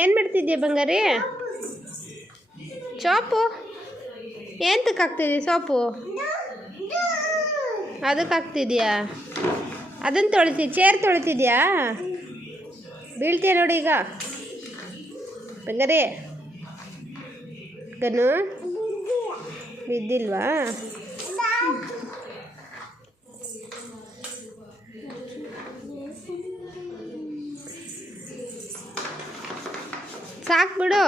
ಏನು ಮಾಡ್ತಿದ್ಯಾ ಬಂಗಾರಿ? ಸೋಪು ಎಂತಕ್ಕೆ ಹಾಕ್ತಿದ್ಯಾ? ಸೋಪು ಅದಕ್ಕೆ ಹಾಕ್ತಿದ್ಯಾ? ಅದನ್ನು ಚೇರ್ ತೊಳಿತಿದ್ಯಾ? ಬೀಳ್ತೀಯ ನೋಡಿ ಈಗ ಬಂಗಾರಿ. ಗನು ಬಿದ್ದಿಲ್ವಾ? ಸಾಕು ಬಿಡು.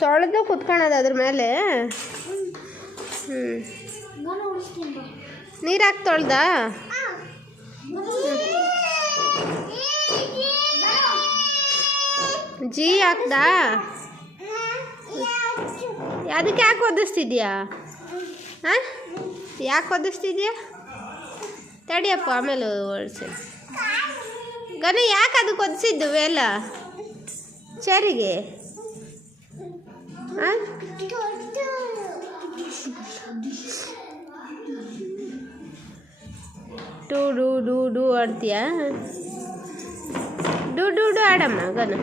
ತೊಳೆದು ಕುತ್ಕೊಳ್ಳೋದು ಅದ್ರ ಮೇಲೆ. ನೀರು ಹಾಕಿ ತೊಳ್ದ? ಜೀ ಹಾಕ್ದ? ಅದಕ್ಕೆ ಯಾಕೆ ಒದಿಸ್ತಿದ್ಯಾ? ಹಾಂ, ಯಾಕೆ ಒದಿಸ್ತಿದ್ಯಾ? ತಡಿಯಪ್ಪ ಆಮೇಲೆ ಓಡಿಸಿ. ಗನು ಯಾಕೆ ಅದಕ್ಕೆ ಒದಿಸಿದ್ದು ಎಲ್ಲ ಚೇರಿಗೆ? ಹಾಂ, ಡೂ ಡೂ ಡೂ ಡೂ ಆಡ್ತೀಯಾ? ಡೂ ಡೂ ಡೂ ಆಡಮ್ಮ ಗನು.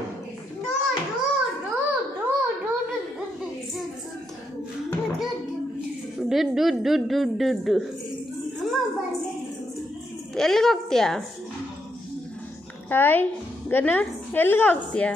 ಡು ಡು ಡು ಡು ಡು ಡು. ಎಲ್ಲಿಗೆ ಹೋಗ್ತೀಯಾ? ಹಾಯ್ ಗನ, ಎಲ್ಲಿಗೆ ಹೋಗ್ತೀಯಾ?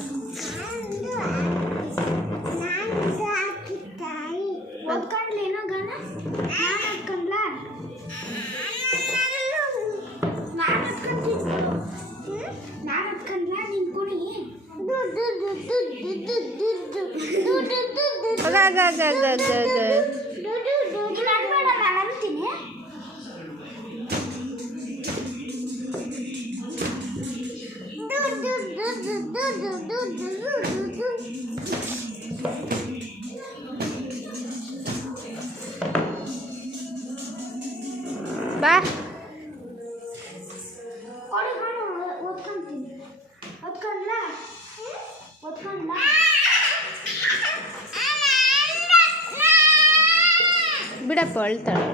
ಬಾ. ಬಿಡಪ್ಪ ಅಳ್ತಾಳೆ.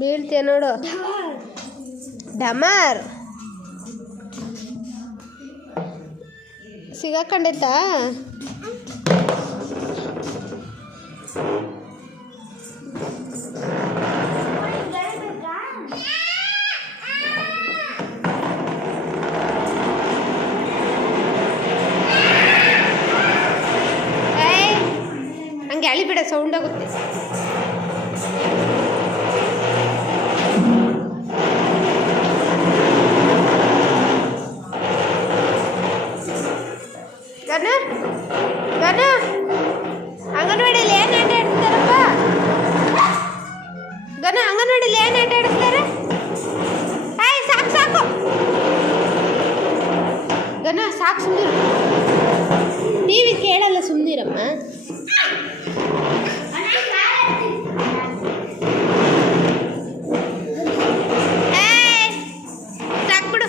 ಬೀಳ್ತೀಯ ನೋಡು. ಡಮರ್ ಸಿಗಾಕೊಂಡೈತಾ? ಹಂಗೆ ಅಳಿಬಿಡ, ಸೌಂಡ್ ಆಗುತ್ತೆ. ಗನ ಗನ, ಅಂಗನವಾಡಿಯಲ್ಲಿ ಏನು ಆಟ ಆಡಿಸ್ತಾರಪ್ಪ? ಗನ, ಅಂಗನವಾಡಿಯಲ್ಲಿ ಏನು ಆಟ ಆಡಿಸ್ತಾರೆ? ಹಾಯ್, ಸಾಕು ಸಾಕು ಗನ, ಸಾಕು, ಸುಮ್ಮನಿರು. ಟಿವಿ ಕೇಳಲ್ಲ, ಸುಮ್ಮನಿರಮ್ಮ. ಸಾಕು ಬಿಡು.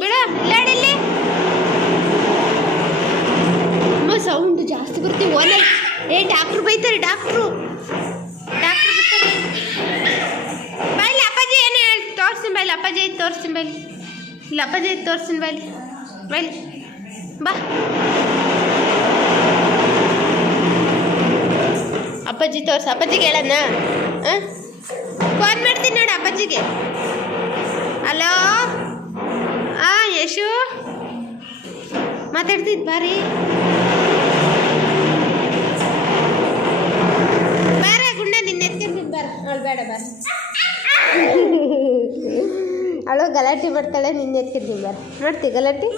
ಬಿಡು, ಇಲ್ಲಾಡಿಲ್ಲಿ. ಅಮ್ಮ ಸೌಂಡ್ ಜಾಸ್ತಿ ಬರ್ತೀವಿ. ಓಲೆ, ಡಾಕ್ಟ್ರು ಬೈತಾರೆ. ಡಾಕ್ಟ್ರು ಬರ್ತಾರೆ. ಬಾಯ್ಲಿ ಅಪ್ಪಾಜಿ ಏನು ಹೇಳಿ ತೋರಿಸ್ತೀನಿ. ಬಾಯ್ಲಿ ಅಪ್ಪಾಜಿ ಐತೆ ತೋರಿಸ್ತೀನಿ. ಬಾಯ್ಲಿ ಇಲ್ಲ, ಅಪ್ಪಾಜಿ ಐತೆ ತೋರಿಸ್ತೀನಿ. ಬಾಯ್ಲಿ ಬಾಯ್ಲಿ ಬಾ. ಅಪ್ಪಾಜಿ ತೋರಿಸ. ಅಪ್ಪಾಜಿಗೆ ಹೇಳಣ್ಣ. ಹಾಂ, ಫೋನ್ ಮಾಡ್ತೀನಿ ನೋಡಿ ಅಪ್ಪಾಜಿಗೆ. ಹಲೋ, ಯಶು ಮಾತಾಡ್ತಿದ್ದು ಬಾರಿ. ಬಾರ ಗುಂಡ, ನಿನ್ನ ಎತ್ಕೊಂಡಿದ್ದು ಬಾರ. ಅವಳು ಬೇಡ ಬಾರ. ಅವಳು ಗಲಾಟೆ ಮಾಡ್ತಾಳೆ, ನಿನ್ನ ಎತ್ಕೊಂಡಿದ್ದು ಬಾರ. ಮಾಡ್ತೀವಿ ಗಲಾಟೆ?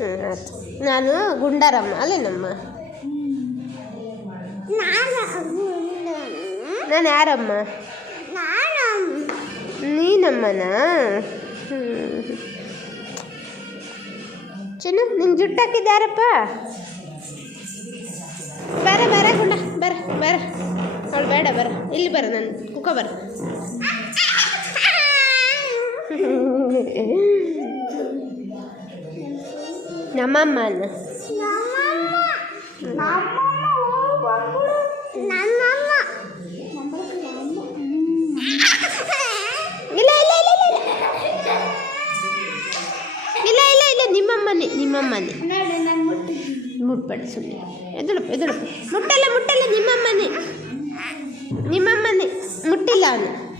ಹಾಂ, ಆಯ್ತು. ನಾನು ಗುಂಡಾರಮ್ಮ ಅಲ್ಲೇನಮ್ಮ? ನಾನು ಯಾರಮ್ಮ? ನೀನಮ್ಮನಾ? ಚಿನ್ನು, ನಿನ್ನ ಜುಟ್ಟು ಹಾಕಿದ್ದಾರಪ್ಪ? ಬರ ಬರ ಗುಂಡ, ಬರ ಬರ. ಅವಳು ಬೇಡ, ಬರ ಇಲ್ಲಿ ಬರ. ನಾನು ಕುಕ್ಕ ಬರ. ನಮ್ಮಮ್ಮನ ಇಲ್ಲ ಇಲ್ಲ ಇಲ್ಲ ಇಲ್ಲ ಇಲ್ಲ ಇಲ್ಲ ನಿಮ್ಮಮ್ಮನೇ ಮುಟ್ಬೇಡ ಸುಮ್ಮನೆ ಎದುಳಪ್ಪ ಮುಟ್ಟಲ್ಲ ನಿಮ್ಮಮ್ಮನೇ ಮುಟ್ಟಿಲ್ಲ ಅವನು